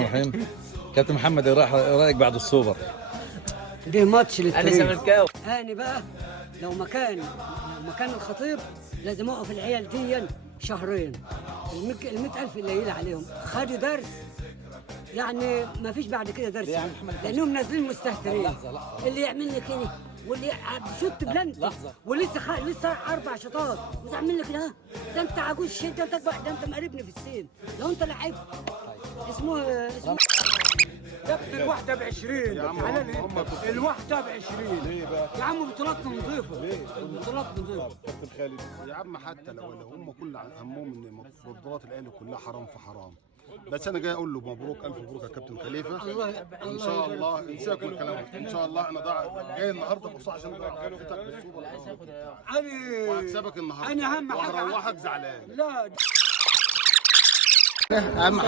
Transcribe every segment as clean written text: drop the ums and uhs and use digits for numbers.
الرحمن الرحيم. كابتن محمد رايك بعد السوبر؟ ده ماتش للتاريخ. انا زملكاوي. هاني بقى لو مكان الخطيب لازم اوقف العيال دي شهرين. ال100,000 اللي قايل عليهم خدوا درس، يعني ما فيش بعد كده درس، لانهم نازلين مستهترين. اللي يعمل لي كده واللي شوت بلنتي ولسه 4 شوطات وتعمل لي كده، ده انت عجوز شيء، ده انت مقربني في السن. لو انت لعيب اسمه كابتن الواحدة ب20. تعالى لي الواحدة ب20. ليه بقى؟ يا عم بطولاتنا نظيفة. ليه؟ البطولات نظيفة. كابتن خالد يا عم، حتى لو هم كل همهم ان بطولات الاهلي كلها حرام في حرام، بس انا جاي اقول له مبروك، الف مبروك يا كابتن خليفه. ان شاء الله نسيبك من كلامك، ان شاء الله انا جاي النهارده بص عشان اضيع فرحتك بالسوبر وهكسبك النهارده. انا اهم حاجة وهروحك زعلان. لا اهم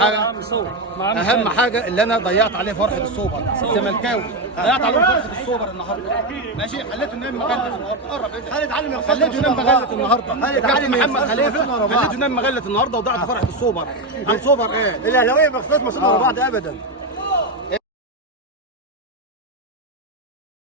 حاجه اللي انا ضيعت عليه فرحه السوبر. زملكاوي ضيعت عليه فرحه السوبر النهارده، ماشي. خليته ينام مغلط النهارده. قرب انت. خليته ينام مغلط النهارده. كابتن محمد خليفه خليته ينام مغلط النهارده وضيعت فرحه السوبر. السوبر ايه؟ الاهلاويه ما خسرتش ماتشين ورا بعض ابدا.